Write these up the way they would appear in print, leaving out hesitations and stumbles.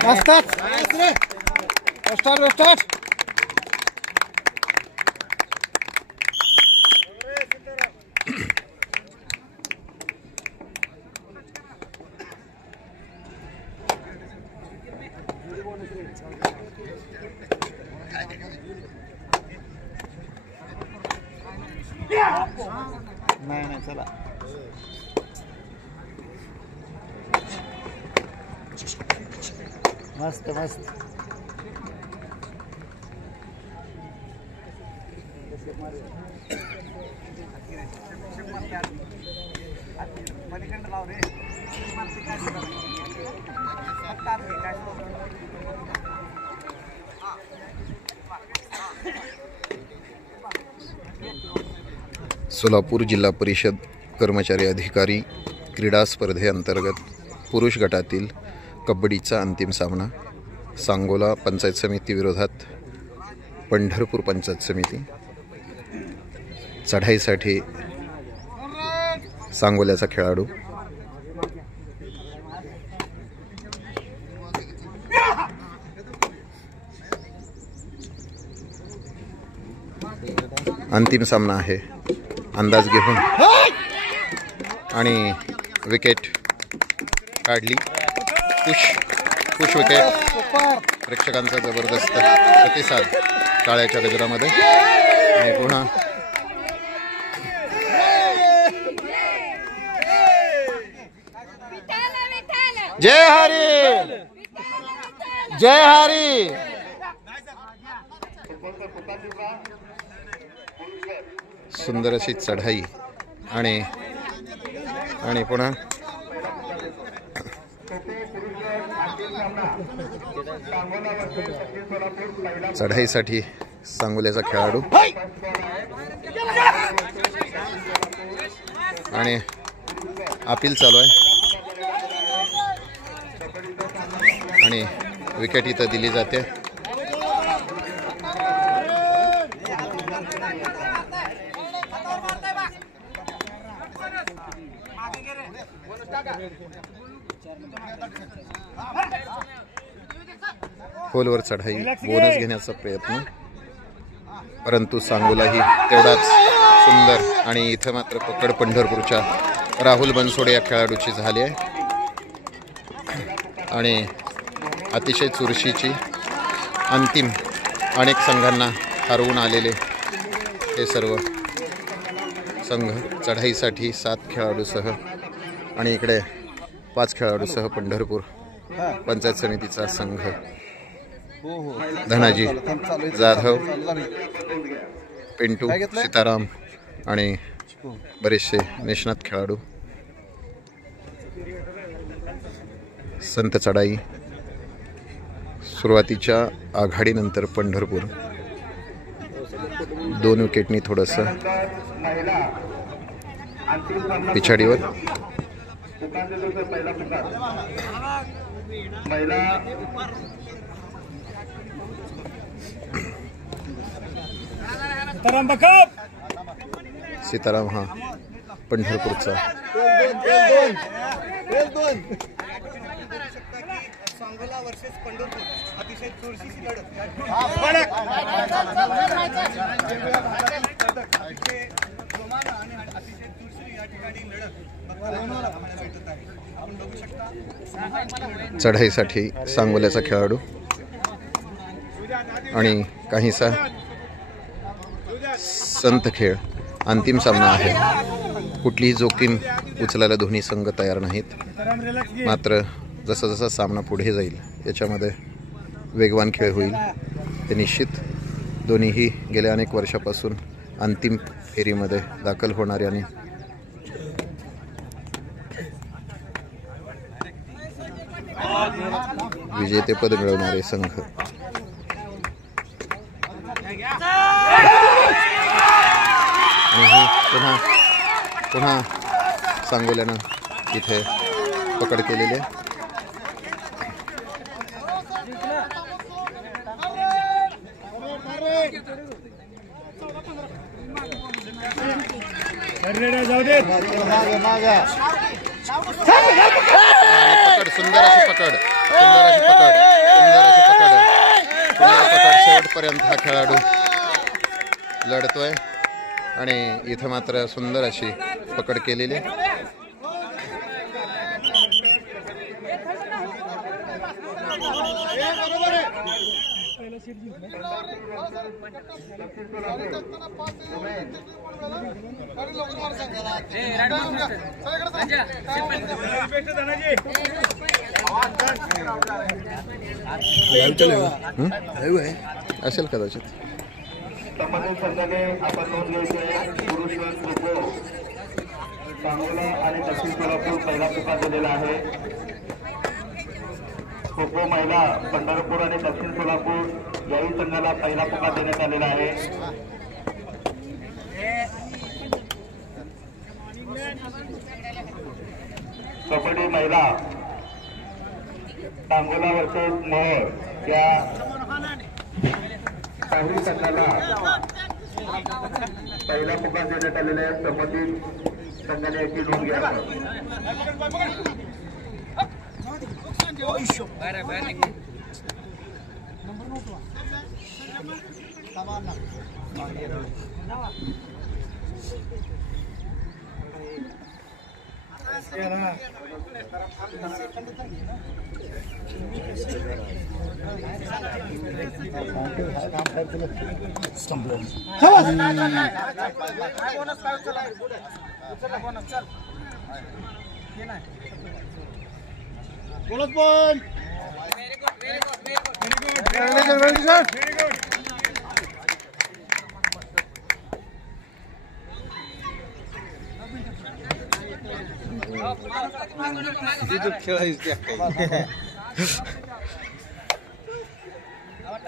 Start नाही चला मस्त मस्त सोलापूर जिल्हा परिषद कर्मचारी अधिकारी क्रीडा स्पर्धेअंतर्गत पुरुष गटातील कबड्डीचा अंतिम सामना सांगोला पंचायत समिती विरोधात पंढरपूर पंचायत समिती। चढाईसाठी सांगोल्याचा खेळाडू अंतिम सामना आहे अंदाज घेऊन आणि विकेट काढली। Push wicket. प्रेक्षकांचा जबरदस्त प्रतिसाद टाळ्याच्या गजरामध्ये आणि पुन्हा जय हरी जय हरी। सुंदर अशी चढाई आणि पुन्हा चढाईसाठी सांगोल्याचा खेळाडू आणि अपील चालू आहे आणि विकेट इथं दिली जाते। खोलवर चढाई बोनस घेण्याचा प्रयत्न परंतु सांगोलाही तेवढाच सुंदर आणि इथं मात्र पकड पंढरपूरच्या राहुल बनसोडे या खेळाडूची झाली आहे आणि अतिशय चुरशीची अंतिम अनेक संघांना हरवून आलेले हे सर्व संघ चढाईसाठी 7 खेळाडूसह आणि इकडे 5 खेळाडूसह पंढरपूर पंचायत समितीचा संघ धनाजी जाधव पिंटू सीताराम आणि बरेचसे निष्णात खेळाडू। संत चढाई सुरुवातीच्या आघाडीनंतर पंढरपूर 2 विकेटनी थोडंसं पिछाडीवर। सीताराम हा पंढरपूरचा सांगोला वर्सेस पंढरपूर अतिशय चुरशीची लढत चढाईसाठी सांगोल्याचा खेळाडू आणि काहीसा संत खेळ अंतिम सामना आहे। कुठलीही जोखीम उचलायला दोन्ही संघ तयार नाहीत, मात्र जसा जसा सामना पुढे जाईल याच्यामध्ये वेगवान खेळ होईल ते निश्चित। दोन्हीही गेल्या अनेक वर्षापासून अंतिम फेरीमध्ये दाखल होणारे आणि विजेतेपद मिळवणारे संघ। पुन्हा पुन्हा सांगोल्यानं इथे पकड केलेली आहे। पकड सुंदर अशी पकड, सुंदर अशी पकड। शेवटपर्यंत हा खेळाडू लढतोय आणि इथं मात्र सुंदर अशी पकड केलेली आहे. असेल कदाचित. आपण नोंद घ्यायची पुरुष खो खो सांगोला आणि दक्षिण सोलापूर पहिला पुकार दिलेला आहे. खो खो महिला पंढरपूर आणि दक्षिण सोलापूर याही संघाला पहिला पुकार देण्यात आलेला आहे. कबड्डी महिला सांगोला वर्सेस मोहोळ या काही संघाला पहिला पुकार देण्यात आलेला आहे. संबंधित संघाने याची नोंद घ्यावी.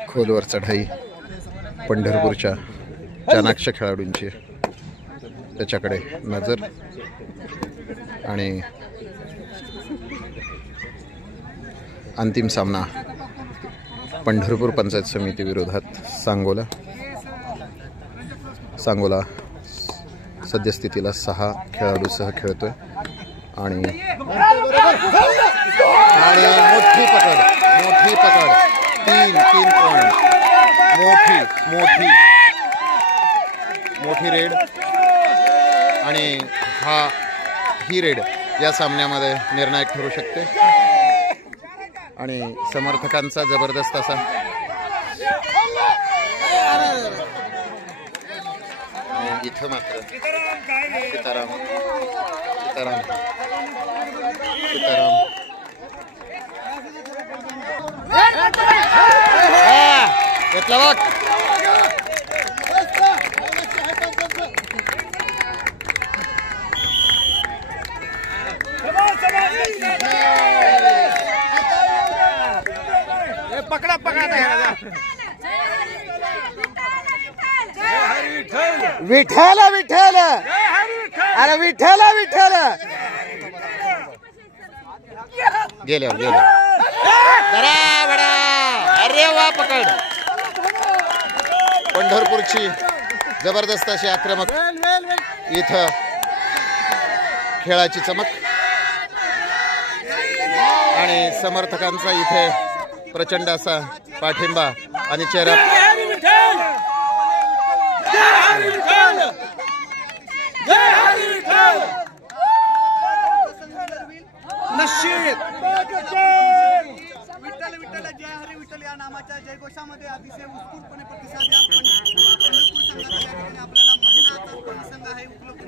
खोलवर चढाई पंढरपूरच्या चाणाक्ष खेळाडूंची त्याच्याकडे नजर आणि अंतिम सामना पंढरपूर पंचायत समिती विरोधात सांगोला सद्यस्थितीला 6 खेळाडूसह खेळतोय आणि मोठी पकड 3 पॉइंट मोठी रेड आणि ही रेड या सामन्यामध्ये निर्णायक ठरू शकते आणि समर्थकांचा जबरदस्त असा इथं मात्र सीताराम घेतला बघ. विठ्ठल अरे विठ्ठल गेल्यावर अरे वा पकड. पंढरपूरची जबरदस्त अशी आक्रमक इथं खेळाची चमक आणि समर्थकांचा इथे प्रचंड असा पाठिंबा आणि चेहरा विठ्ठल विठ्ठल जय हरी विठ्ठल या नामाच्या जयघोषामध्ये अतिशय उत्स्फूर्तपणे प्रतिसाद या पंढरपूर संघाला आपल्याला महिला संघ आहे उपलब्ध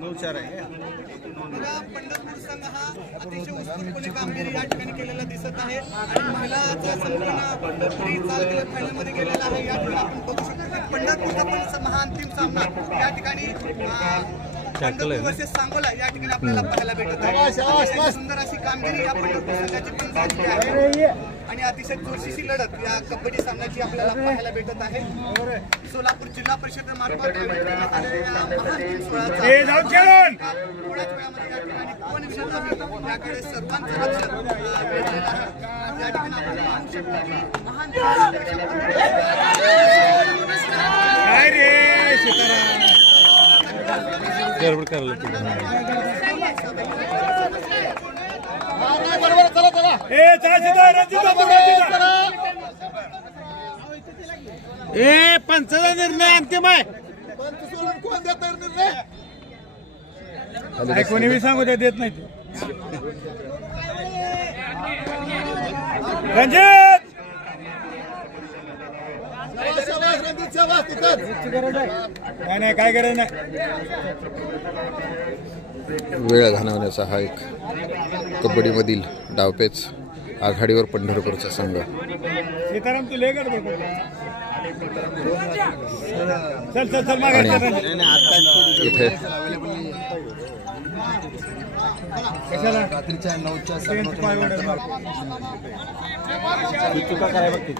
9-4 आहे. बघा पंढरपूर संघ हा अतिशय उत्स्फूर्तपणे कामगिरी या ठिकाणी केलेला दिसत आहे आणि महिलाचा संपूर्ण फायनलमध्ये गेलेला आहे. या ठिकाणी आपण बघू शकतो की पंढरपूरचा महाअंतिम सामना या ठिकाणी वर्सेस सांगोला या ठिकाणी आपल्याला पाहायला भेटत आहे. सुंदर अशी कामगिरी या पंढरपूर संघाची पण झालेली आहे आणि अतिशय जोरशीची लढत या कबड्डी सामन्याची आपल्याला पाहायला भेटत आहे. सोलापूर जिल्हा परिषदेमार्फत थोड्याच वेळामध्ये या ठिकाणी कोण विजेता होईल याकडे सर्वांचं लक्ष वेधलेलं आहे. या ठिकाणी आपण पाहू शकतो की महान गडबड करायला पंचाचा निर्णय अंतिम आहे. कोणी बी सांगू द्या, देत नाही रणजित. नाही काय गरज नाही. वेळ घालवण्याचा हा एक कबड्डीमधील डावपेच. आघाडीवर पंढरपूरचा संघ. सीताराम तू ले गडबड चल आणि इथे कशाला रात्रीच्या 9च्या चुका करायला बघते.